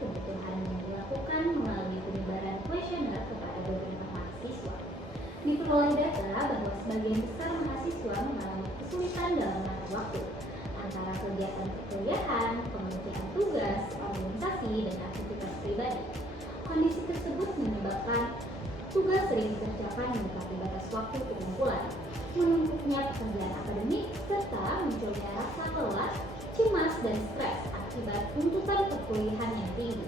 kebutuhan yang dilakukan melalui penyebaran kuesioner kepada beberapa mahasiswa. Diperoleh data bahwa sebagian besar mahasiswa mengalami kesulitan dalam mengatur waktu antara kegiatan perkuliahan, pengerjaan tugas, organisasi, dan aktivitas pribadi. Kondisi tersebut menyebabkan tugas sering dikerjakan mendekati batas waktu pengumpulan, menumpuknya pekerjaan akademik, serta munculnya rasa lelah, cemas, dan stres akibat tuntutan perkuliahan yang tinggi.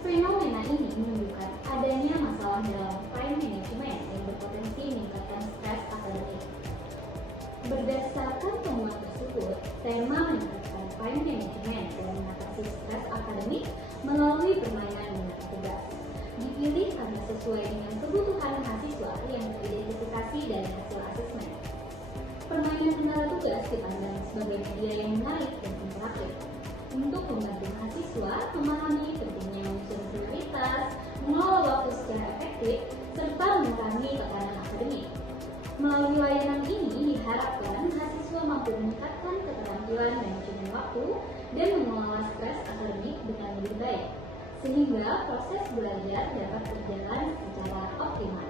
Fenomena ini menunjukkan adanya masalah dalam time management yang berpotensi meningkatkan stres akademik. Berdasarkan temuan tersebut, tema meningkatkan time management dan mengatasi stres akademik melalui permainan mengenai tugas dipilih karena sesuai dengan kebutuhan mahasiswa yang teridentifikasi dari hasil asesmen. Permainan kendala tugas dipandang sebagai media yang menarik dan interaktif untuk membantu mahasiswa memahami pentingnya menyusun prioritas, mengelola waktu secara efektif, serta mengurangi tekanan akademik. Melalui layanan ini diharapkan mahasiswa mampu meningkatkan keterampilan manajemen waktu dan mengelola stres akademik dengan lebih baik, sehingga proses belajar dapat berjalan secara optimal.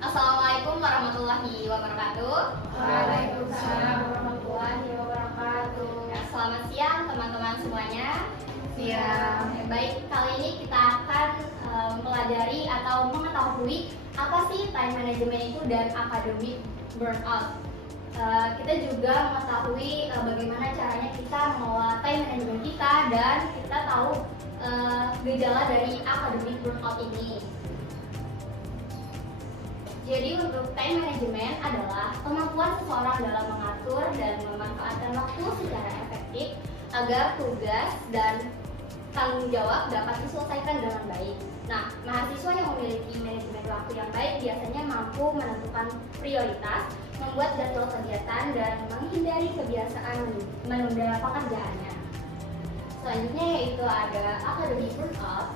Assalamualaikum warahmatullahi wabarakatuh. Waalaikumsalam warahmatullahi wabarakatuh. Selamat siang teman-teman semuanya. Siang. Baik, kali ini kita akan mempelajari atau mengetahui apa sih time management itu dan academic burnout. Kita juga mengetahui bagaimana caranya kita mengelola time management kita dan kita tahu gejala dari academic burnout ini. Jadi untuk time management adalah kemampuan seseorang dalam mengatur dan memanfaatkan waktu secara efektif agar tugas dan tanggung jawab dapat diselesaikan dengan baik. Nah, mahasiswa yang memiliki manajemen waktu yang baik biasanya mampu menentukan prioritas, membuat jadwal kegiatan, dan menghindari kebiasaan menunda pekerjaannya. Selanjutnya yaitu ada academic burnout.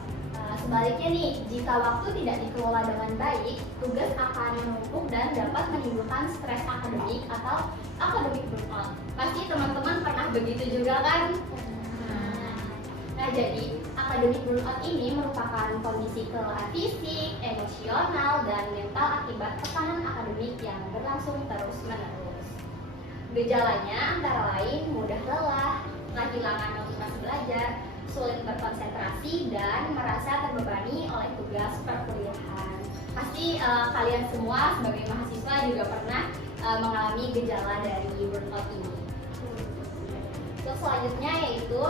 Sebaliknya nih, jika waktu tidak dikelola dengan baik, tugas akan menumpuk dan dapat menimbulkan stres akademik atau academic burnout. Pasti teman-teman pernah begitu juga kan? Nah, jadi academic burnout ini merupakan kondisi kelelahan fisik, emosional, dan mental akibat tekanan akademik yang berlangsung terus-menerus. Gejalanya antara lain mudah lelah, kehilangan motivasi belajar, sulit berkonsentrasi, dan merasa terbebani oleh tugas perkuliahan. Pasti kalian semua sebagai mahasiswa juga pernah mengalami gejala dari burnout ini. Terus selanjutnya yaitu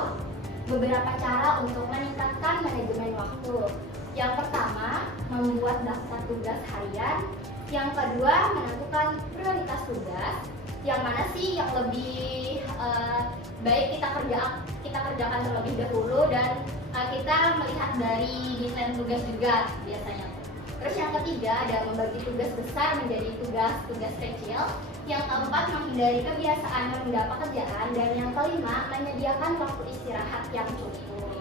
beberapa cara untuk meningkatkan manajemen waktu. Yang pertama, membuat daftar tugas harian. Yang kedua, menentukan prioritas tugas. Yang mana sih yang lebih baik kita kerjakan terlebih dahulu, dan kita melihat dari desain tugas juga biasanya. Terus yang ketiga ada membagi tugas besar menjadi tugas-tugas kecil. Yang keempat, menghindari kebiasaan menunda pekerjaan, dan yang kelima, menyediakan waktu istirahat yang cukup.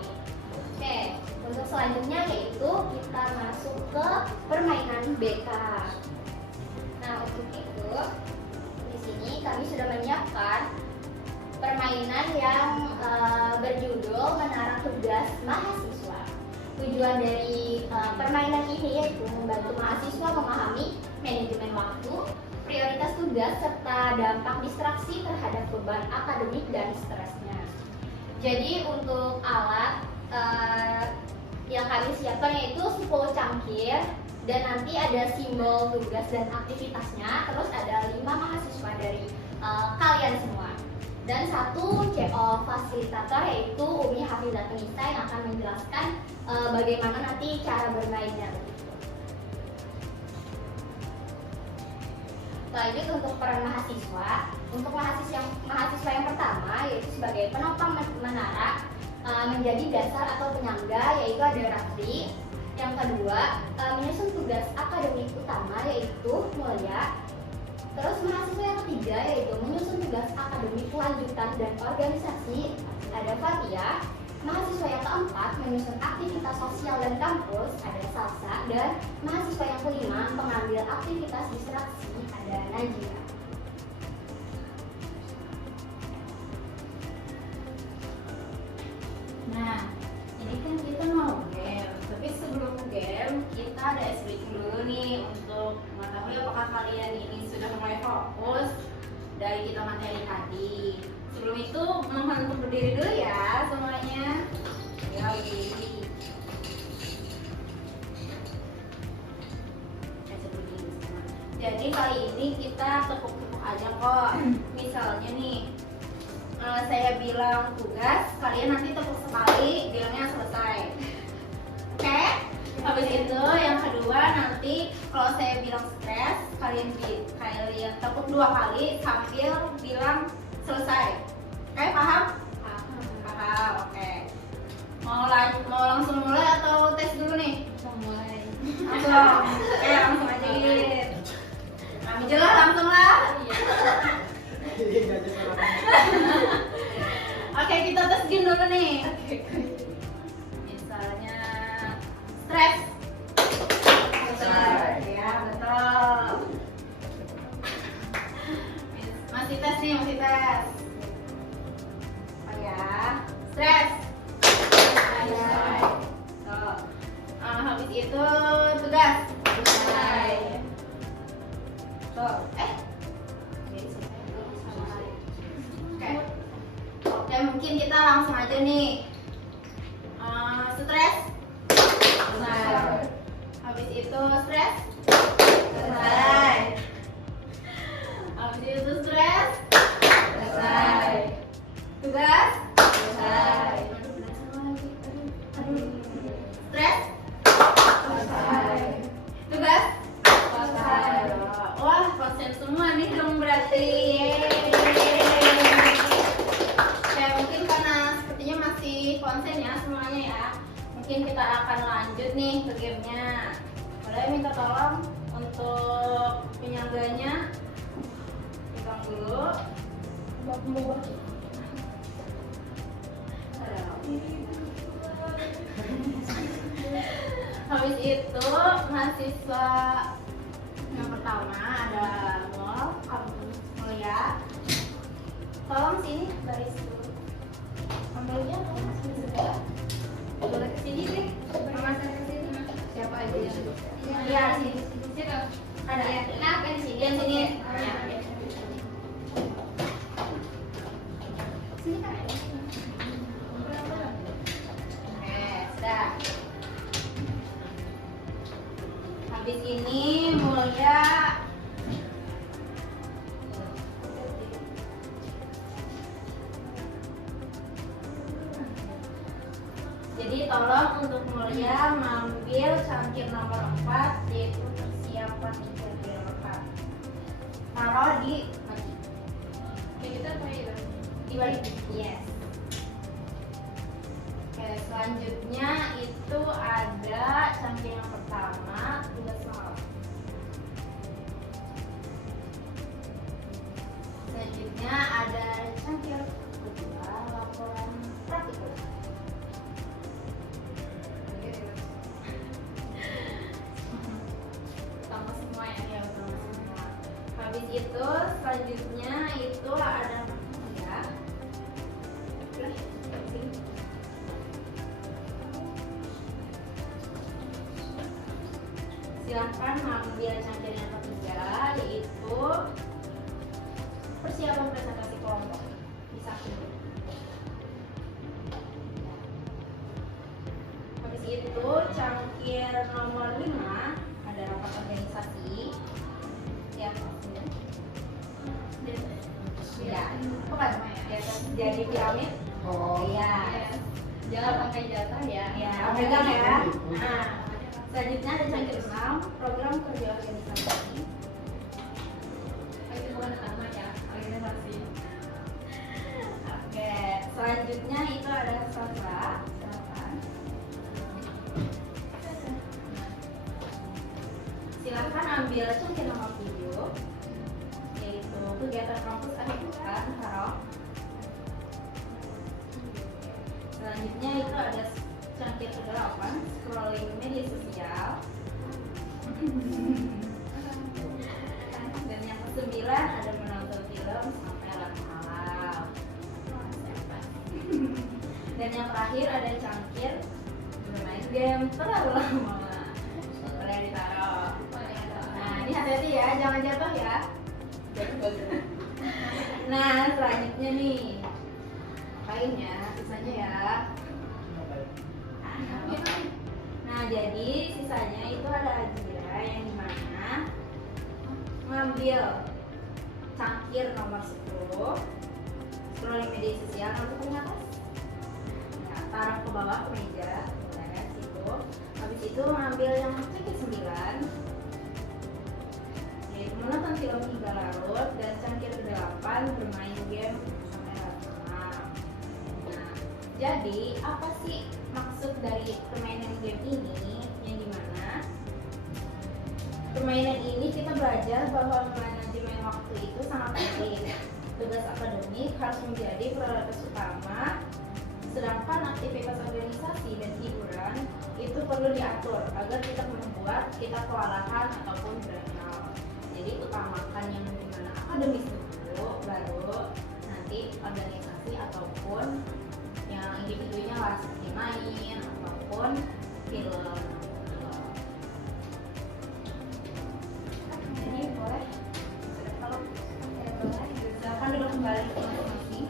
Oke, untuk selanjutnya yaitu kita masuk ke permainan BK. Nah, untuk itu di sini kami sudah menyiapkan permainan yang berjudul Menara Tugas Mahasiswa. Tujuan dari permainan ini yaitu membantu mahasiswa memahami manajemen waktu, prioritas tugas, serta dampak distraksi terhadap beban akademik dan stresnya. Jadi untuk alat yang kami siapkan yaitu 10 cangkir, Dan nanti ada simbol tugas dan aktivitasnya. Terus ada 5 mahasiswa dari kalian semua. Dan 1 CO fasilitator yaitu Umi Hafizatun Nisa yang akan menjelaskan bagaimana nanti cara bermainnya. Lanjut untuk peran mahasiswa. Untuk mahasiswa yang pertama yaitu sebagai penopang menara menjadi dasar atau penyangga yaitu ada Rafli. Yang kedua menyusun tugas akademik utama yaitu Mulia. Terus mahasiswa yang ketiga yaitu menyusun tugas akademik lanjutan dan organisasi ada Fatia. Mahasiswa yang keempat menyusun aktivitas sosial dan kampus ada Salsa. Dan mahasiswa yang kelima pengambil aktivitas distraksi ada Najira. Nah, ini kan kita mau game. Tapi sebelum game, kita ada ice breaking dulu nih untuk mengetahui apakah kalian ini sudah mulai fokus dari kita materi tadi. Sebelum itu, mohon untuk berdiri dulu ya semuanya. Ya, berdiri. Jadi kali ini kita tepuk-tepuk aja kok. Misalnya nih, saya bilang tugas, kalian nanti tepuk sekali, bilangnya selesai. Oke? Habis itu yang kedua nanti kalau saya bilang stres, kalian tepuk 2 kali sambil bilang selesai. Oke, paham? Paham, oke. Mau langsung mulai atau tes dulu nih? Mulai. Langsung. Oke, langsung aja gitu. Jelas langsung lah. Oke, kita tes game dulu nih. Misalnya stres. Ya, betul. Masih tes nih, masih tes. Oh ya, stres. Tuh. Habis itu tugas. Tuh. Oke, mungkin kita langsung aja nih. Stres. Selesai. Habis itu stres. Selesai. Habis itu stres. Selesai. Tugas. Selesai. Stres. Selesai. Tugas. Selesai. Wah, konsen semua nih dong berarti. Konsen ya semuanya ya. Mungkin kita akan lanjut nih ke gamenya. Boleh minta tolong untuk penyangganya pegang dulu. Habis itu mahasiswa yang pertama ada Mol, kampus Mulia. Tolong sini baris dulu. Ambilnya boleh kesini deh. Mama saya kesini. Siapa aja yang? Iya sini. Situ. Ada ya. Nah, di sini. Yang sini. Ya. Sini kan ada. Oke, sudah. Habis ini Mulia jadi tolong untuk Mulia mengambil cangkir nomor 4 yaitu persiapan menjadi lekat. Taruh di kita di balik. Yes. Oke, selanjutnya itu ada cangkir yang pertama tugas malam. Selanjutnya ada cangkir kedua laporan praktikum. Habis itu selanjutnya itu ada ya. Silakan mengambil cangkir yang ketiga yaitu persiapan presentasi kelompok. Bisa. Habis itu cangkir nomor 5 ada rapat organisasi ya maksudnya ya bukan ya jadi piramid. Oh, Iya. Jangan sampai jatuh ya. Ya, pegang ya. Nah, selanjutnya ada cangkir 6, program kerja organisasi. Itu bukan sama ya, organisasi. Oke, selanjutnya itu ada sastra. Silahkan ambil cangkir nomor 7, yaitu kegiatan kampus akhir pekan, Harok. Selanjutnya itu ada cangkir ke-8, scrolling media sosial. Dan yang ke-9 ada menonton film sampai larut malam. Dan yang terakhir ada cangkir bermain game terlalu lama. Boleh ditaruh. Nah, ini hati-hati ya, jangan jatuh ya. Nah, selanjutnya nih, ngapain ya? Sisanya ya. Nah, jadi sisanya itu ada Azira yang dimana ngambil cangkir nomor 10, scrolling media sosial untuk atas. Nah, taruh ke bawah ke meja, boleh situ. Habis itu ngambil yang cangkir 9, yaitu menonton film hingga larut, dan cangkir ke-8 bermain game sampai larut malam. Nah, jadi apa sih maksud dari permainan game ini? Yang dimana permainan ini kita belajar bahwa manajemen waktu itu sangat penting. Tugas akademik harus menjadi prioritas utama, sedangkan aktivitas organisasi dan hiburan itu perlu diatur agar tidak membuat kita kewalahan ataupun burnout. Jadi utamakan yang dimana akademis dulu, baru nanti organisasi ataupun yang individunya lah seperti main ataupun film. Jadi boleh kalau boleh silakan dulu kembali ke masing-masing.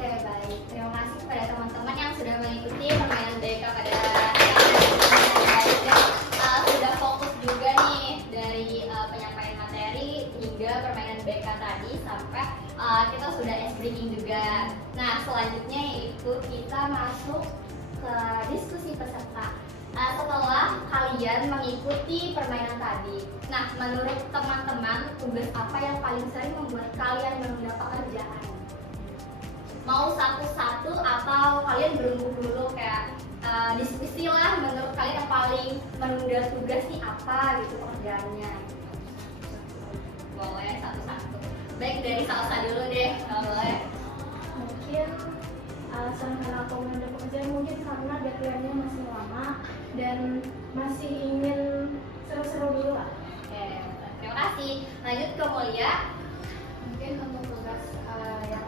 Oke, baik. Terima kasih kepada teman-teman yang sudah mengikuti permainan BK pada hari ini dan sudah fokus juga nih dari penyampaian materi hingga permainan BK tadi sampai kita sudah ice breaking juga. Nah, selanjutnya yaitu kita masuk ke diskusi peserta. Setelah kalian mengikuti permainan tadi, nah menurut teman-teman tugas apa yang paling sering membuat kalian menunda pekerjaan? Mau satu-satu atau kalian berembuk dulu kayak diskusi lah, menurut kalian yang paling menunda tugas sih apa gitu pekerjaannya? Boleh satu-satu. Baik, dari Salsa dulu deh, boleh. Mungkin alasan kenapa menunda pekerjaan mungkin karena deadline-nya masih lama dan masih ingin seru-seru dulu lah. Oke, terima kasih. Lanjut ke Mulia. Mungkin untuk tugas yang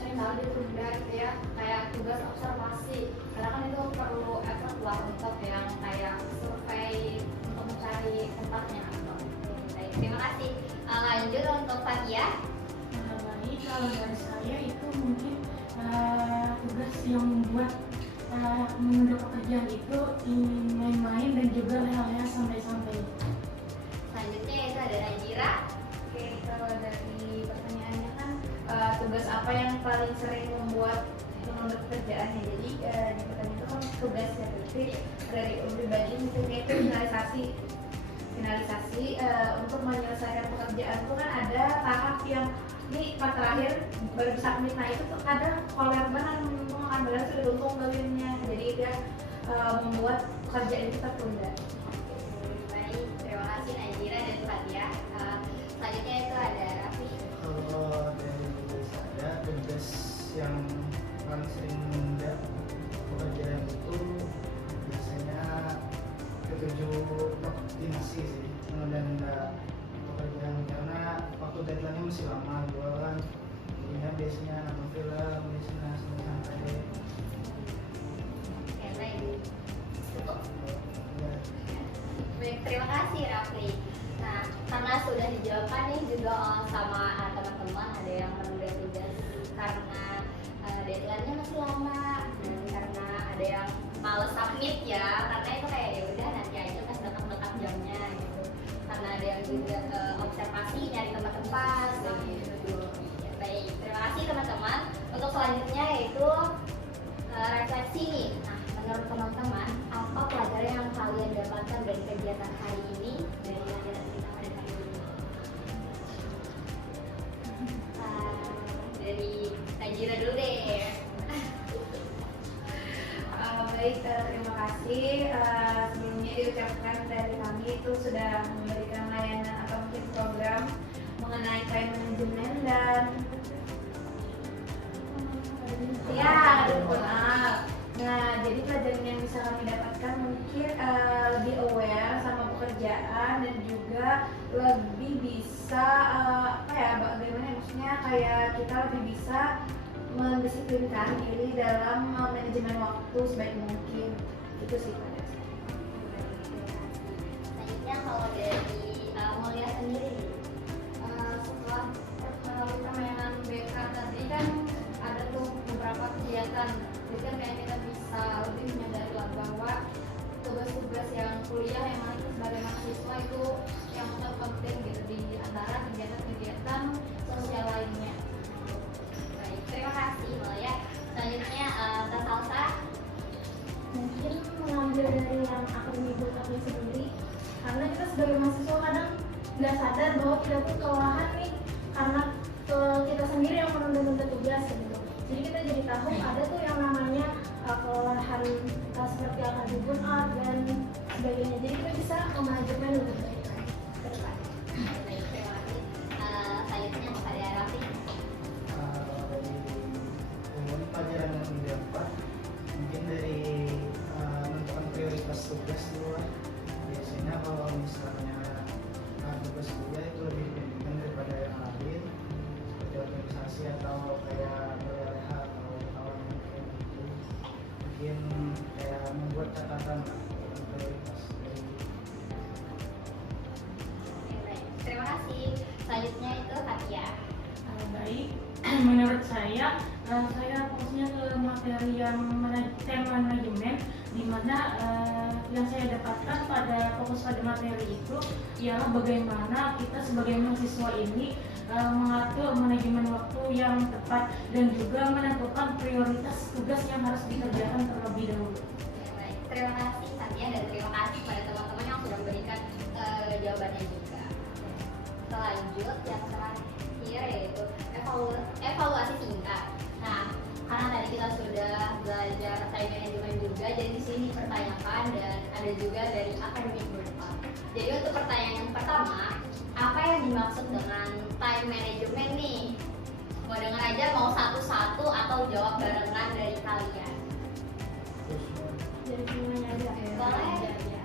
sering kali ditunda gitu ya, kayak tugas observasi, karena kan itu perlu effort lah untuk yang kayak survei untuk mencari tempatnya. Baik, terima kasih. Lanjut untuk Fatia. Baik, kalau dari saya itu mungkin tugas yang membuat menunda pekerjaan itu ingin main-main dan juga leha-leha santai-santai. Selanjutnya itu ada Najira. Oke, kalau dari pertanyaannya kan tugas apa yang paling sering membuat menunda pekerjaannya? Jadi di pertanyaan itu kan tugas ya, berarti dari pribadi mungkin itu finalisasi untuk menyelesaikan pekerjaan itu kan ada tahap yang ini pas terakhir baru submit. Nah itu tuh kadang koler banget, makan benar sudah tumpuk gawiannya, jadi dia membuat pekerjaan itu tertunda. Baik, terima kasih Najira dan Fatia. Selanjutnya itu ada Raffi. kalau dari saya tugas yang paling sering menunda pekerjaan itu biasanya ketujuh optimasi sih, menunda pekerjaan karena waktu deadline-nya masih lama. kan nih juga sama teman-teman ada yang menunda tugas karena deadline-nya masih lama, dan karena ada yang males submit ya, karena itu kayak ya udah nanti aja pas dekat-dekat jamnya gitu. Karena ada yang juga observasi nyari tempat-tempat gitu. Ya, baik, terima kasih teman-teman. Untuk selanjutnya yaitu refleksi nih. Nah, menurut teman-teman apa pelajaran yang kalian dapatkan dari kegiatan hari ini dari pelajaran kita pada hari ini? Dari Najira dulu deh. Baik, terima kasih. Sebelumnya diucapkan dari kami itu sudah memberikan layanan atau mungkin program mengenai time management dan ya, nah jadi pelajaran yang bisa kami dapatkan mungkin lebih aware sama pekerjaan dan juga lebih bisa apa ya, bagaimana maksudnya kayak kita lebih bisa mendisiplinkan diri dalam manajemen waktu sebaik mungkin. Itu sih pada saya. Selanjutnya kalau dari Mulia sendiri, Setelah permainan BK tadi kan ada tuh beberapa kegiatan, jadi kan kayak kita bisa lebih menyadari lah bahwa tugas-tugas yang kuliah yang mana kita sebagai mahasiswa itu yang terpenting gitu di antara kegiatan-kegiatan sosial lainnya. baik, terima kasih Mulia. Selanjutnya Kak Salsa. Mungkin mengambil dari yang akademi berkatnya sendiri, karena kita sebagai mahasiswa kadang nggak sadar bahwa kita tuh kelelahan nih karena kita sendiri yang menunda-nunda tugas gitu. Jadi kita jadi tahu ada tuh yang namanya kelelahan seperti akan burn out dan sebagainya. Jadi kita bisa memanajemen lebih baik ke depan. Baik, terima kasih. Selanjutnya kepada Raffi. Dari umum pelajaran yang didapat mungkin dari menentukan prioritas tugas dulu lah. Biasanya kalau misalnya tugas kuliah itu lebih dipentingkan daripada yang lain, seperti organisasi atau kayak BLH atau kawan mungkin itu mungkin kayak membuat catatan lah untuk prioritas dari Baik, terima kasih. Selanjutnya itu Fatia. Baik, menurut saya fokusnya ke materi yang time manajemen, di mana yang saya dapatkan fokus pada materi itu ialah bagaimana kita sebagai mahasiswa ini mengatur manajemen waktu yang tepat dan juga menentukan prioritas tugas yang harus dikerjakan terlebih dahulu. Baik, terima kasih Fatia dan terima kasih pada teman-teman yang sudah memberikan jawabannya juga. Selanjut yang terakhir yaitu evaluasi singkat. Nah, karena tadi kita sudah belajar time management juga, jadi di sini dipertanyakan dan ada juga dari akademik burnout. Jadi untuk pertanyaan yang pertama, apa yang dimaksud dengan time management nih? Mau dengar aja, mau satu-satu atau jawab barengan dari kalian? Jadi semuanya aja. Boleh.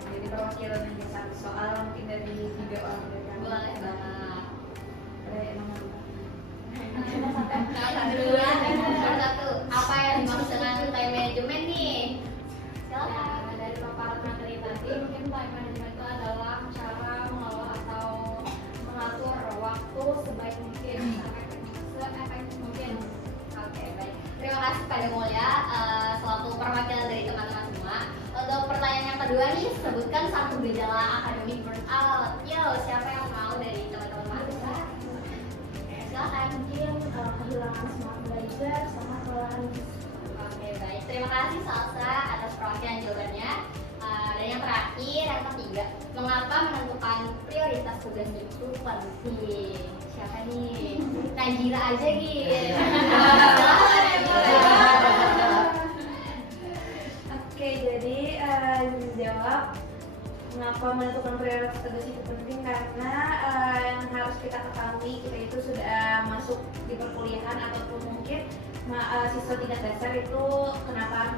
Jadi perwakilan yang satu soal mungkin dari 3 orang dari kami. Boleh banget. Satu. Apa yang dimaksud dengan time management nih? Silakan. Dari paparan materi tadi, mungkin time management itu adalah cara mengelola atau mengatur waktu sebaik mungkin, seefektif mungkin. Oke, baik. Terima kasih pada Mulia selaku perwakilan dari teman-teman semua. Untuk pertanyaan yang kedua nih, sebutkan satu gejala akademik burnout. Yo, siapa yang mau dari teman-teman mahasiswa? Silakan. Mungkin kehilangan semangat belajar sama kelelahan. Oke, baik. Terima kasih Salsa atas perwakilan jawabannya. Dan yang terakhir, yang ketiga, mengapa menentukan prioritas tugas itu penting? Siapa nih? Najira aja gitu. Oke, jadi jawab mengapa menentukan prioritas tugas itu penting, karena yang harus kita ketahui, kita itu sudah masuk di perkuliahan ataupun mungkin siswa tingkat dasar itu kenapa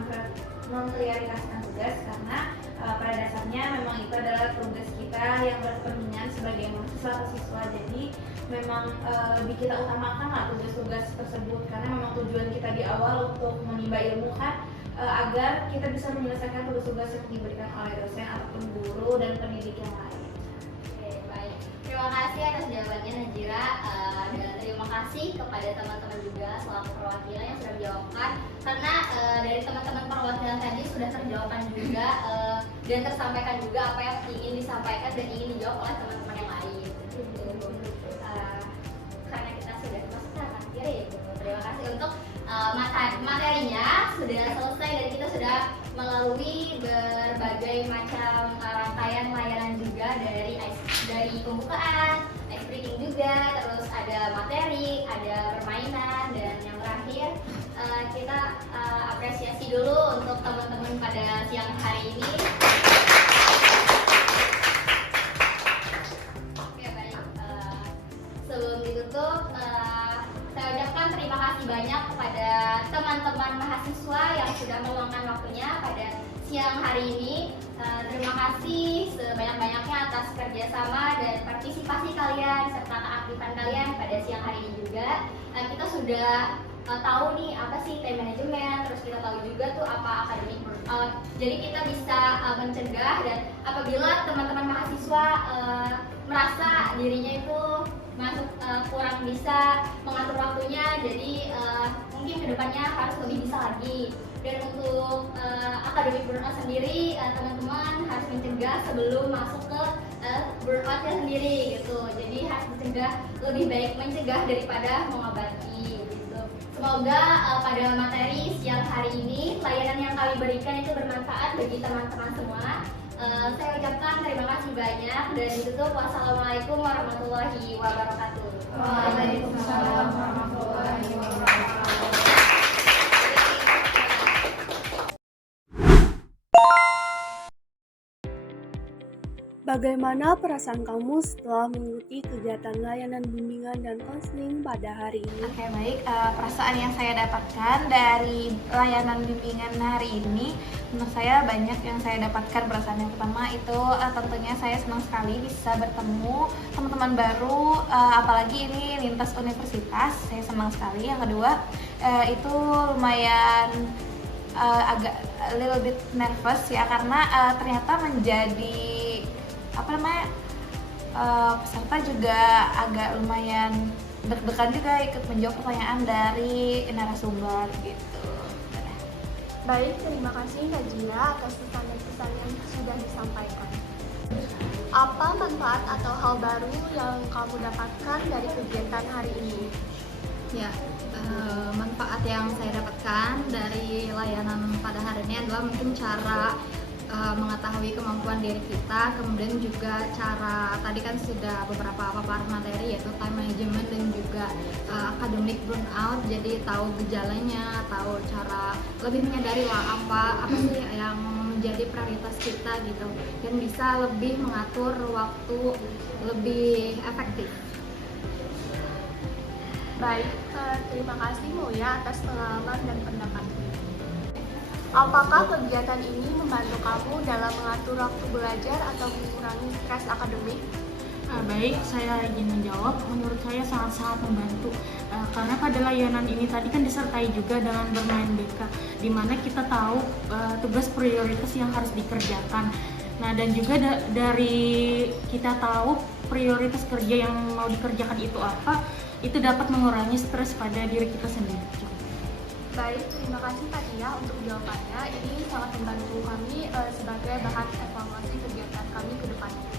memprioritaskan tugas, karena pada dasarnya memang itu adalah tugas kita yang berkepentingan sebagai mahasiswa atau siswa. Jadi memang lebih kita utamakan lah tugas-tugas tersebut, karena memang tujuan kita di awal untuk menimba ilmu kan agar kita bisa menyelesaikan tugas-tugas yang diberikan oleh dosen ataupun guru dan pendidik yang lain. Oke, baik. Terima Terima kasih atas jawabannya Najira, dan terima kasih kepada teman-teman juga selaku perwakilan yang sudah menjawabkan, karena dari teman-teman perwakilan tadi sudah terjawabkan juga dan tersampaikan juga apa yang ingin disampaikan dan ingin dijawab oleh teman-teman yang lain. Karena kita sudah masuk ke akhir ya, terima kasih untuk materinya sudah selesai dan kita sudah melalui berbagai macam rangkaian layanan juga dari pembukaan, ice breaking juga, terus ada materi, ada permainan, dan yang terakhir kita apresiasi dulu untuk teman-teman pada siang hari ini. Oke, baik. Sebelum ditutup, saya ucapkan terima kasih banyak kepada teman-teman mahasiswa yang sudah meluangkan waktunya pada siang hari ini. Terima kasih sebanyak-banyaknya atas kerjasama dan partisipasi kalian serta keaktifan kalian pada siang hari ini juga. Kita sudah tahu nih apa sih time management, terus kita tahu juga tuh apa academic burnout. Jadi kita bisa mencegah, dan apabila teman-teman mahasiswa merasa dirinya itu kurang bisa mengatur waktunya, jadi mungkin kedepannya harus lebih bisa lagi. Dan untuk academic burnout sendiri, teman-teman harus mencegah sebelum masuk ke burnoutnya sendiri gitu. Jadi harus mencegah, lebih baik mencegah daripada mengobati gitu. Semoga pada materi siang hari ini layanan yang kami berikan itu bermanfaat bagi teman-teman semua. Saya ucapkan terima kasih banyak dan ditutup. Wassalamualaikum warahmatullahi wabarakatuh. Waalaikumsalam warahmatullahi wabarakatuh. Bagaimana perasaan kamu setelah mengikuti kegiatan layanan bimbingan dan konseling pada hari ini? Oke, baik. Perasaan yang saya dapatkan dari layanan bimbingan hari ini, menurut saya banyak yang saya dapatkan. Perasaan yang pertama itu tentunya saya senang sekali bisa bertemu teman-teman baru, apalagi ini lintas universitas, saya senang sekali. Yang kedua, itu lumayan agak little bit nervous ya, karena ternyata menjadi peserta juga agak lumayan deg-degan juga ikut menjawab pertanyaan dari narasumber gitu. Baik, terima kasih Najira atas pesan-pesan yang sudah disampaikan. Apa manfaat atau hal baru yang kamu dapatkan dari kegiatan hari ini? Ya, manfaat yang saya dapatkan dari layanan pada hari ini adalah mungkin cara mengetahui kemampuan diri kita, kemudian juga cara tadi kan sudah beberapa paparan materi yaitu time management dan juga academic burnout, jadi tahu gejalanya, tahu cara lebih menyadari apa sih yang menjadi prioritas kita gitu, dan bisa lebih mengatur waktu lebih efektif. Baik, terima kasih Mulia atas pengalaman dan pendapatnya. Apakah kegiatan ini membantu kamu dalam mengatur waktu belajar atau mengurangi stres akademik? Baik, saya ingin menjawab. Menurut saya sangat-sangat membantu karena pada layanan ini tadi kan disertai juga dengan bermain BK, di mana kita tahu tugas prioritas yang harus dikerjakan. Nah, dan juga dari kita tahu prioritas kerja yang mau dikerjakan itu apa, itu dapat mengurangi stres pada diri kita sendiri. Baik, terima kasih Kak Tia untuk jawabannya. Ini sangat membantu kami sebagai bahan evaluasi kegiatan kami ke depannya.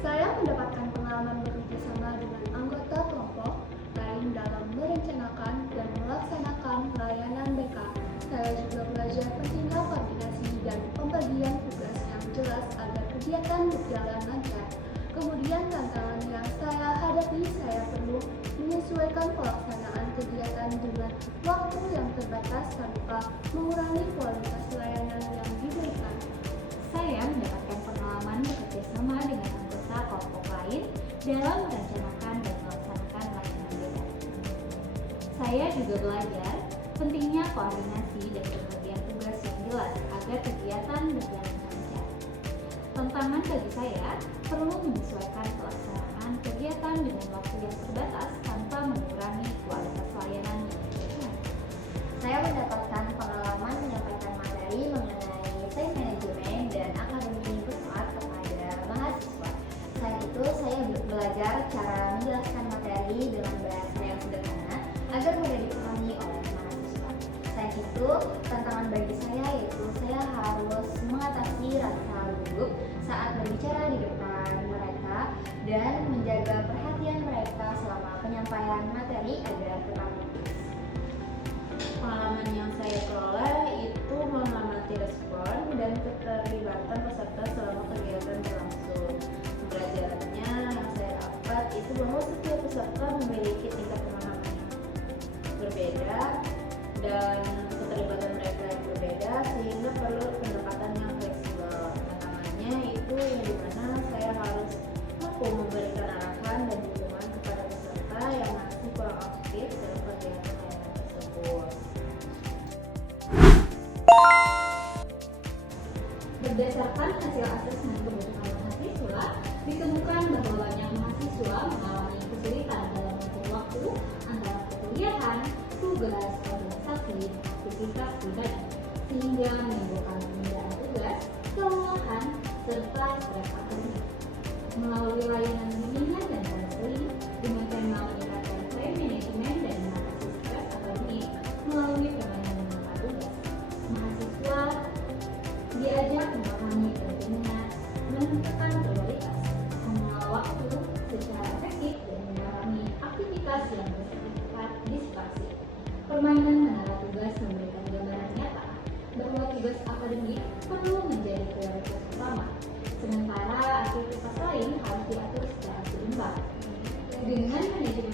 Saya mendapatkan pengalaman bekerja sama dengan anggota kelompok lain dalam merencanakan dan melaksanakan layanan BK. Saya juga belajar pentingnya koordinasi dan pembagian tugas yang jelas agar kegiatan berjalan lancar. Kemudian tantangan yang saya hadapi, saya perlu menyesuaikan pelaksanaan kegiatan dengan waktu yang terbatas tanpa mengurangi kualitas layanan yang diberikan. Saya mendapatkan pengalaman bekerja sama dengan anggota kelompok lain dalam merencanakan dan melaksanakan layanan BK. Saya juga belajar pentingnya koordinasi dan pembagian tugas yang jelas agar kegiatan berjalan lancar. Tantangan bagi saya perlu menyesuaikan pelaksanaan kegiatan dengan waktu yang terbatas tanpa mengurangi kualitas layanan yang diberikan. Saya mendapatkan pengalaman menyampaikan materi mengenai time management dan academic burnout belajar cara menjelaskan materi dengan bahasa yang sederhana agar mudah dipahami oleh mahasiswa. Selain itu, tantangan bagi saya yaitu saya harus mengatasi rasa gugup saat berbicara di depan mereka dan menjaga perhatian mereka selama penyampaian materi agar tetap fokus. Pengalaman yang saya peroleh itu mengamati respon dan keterlibatan peserta selama kegiatan berlangsung. Pembelajarannya yang saya dapat itu bahwa setiap peserta memiliki tingkat pemahaman yang berbeda dan keterlibatan mereka yang berbeda sehingga perlu pendekatan yang fleksibel. Tantangannya itu yang dimana saya harus mampu memberikan arahan dan dukungan kepada peserta yang masih kurang aktif dalam kegiatan layanan tersebut. Berdasarkan hasil asesmen kebutuhan mahasiswa, ditemukan bahwa banyak mahasiswa mengalami kesulitan dalam mengatur waktu antara perkuliahan, tugas, organisasi, aktivitas pribadi, sehingga menimbulkan penundaan tugas, kelelahan, serta stres akademik. Melalui layanan bimbingan dan konseling dengan tema meningkatkan time management dan mengatasi stres akademik melalui permainan menangkap tugas, mahasiswa diajak memahami pentingnya menentukan prioritas, mengelola waktu secara efektif dan mengalami aktivitas yang bersifat distraksi. Permainan menangkap tugas memberikan gambaran nyata bahwa tugas akademik perlu menjadi prioritas utama, sementara aktivitas lain harus diatur secara seimbang. Dengan manajemen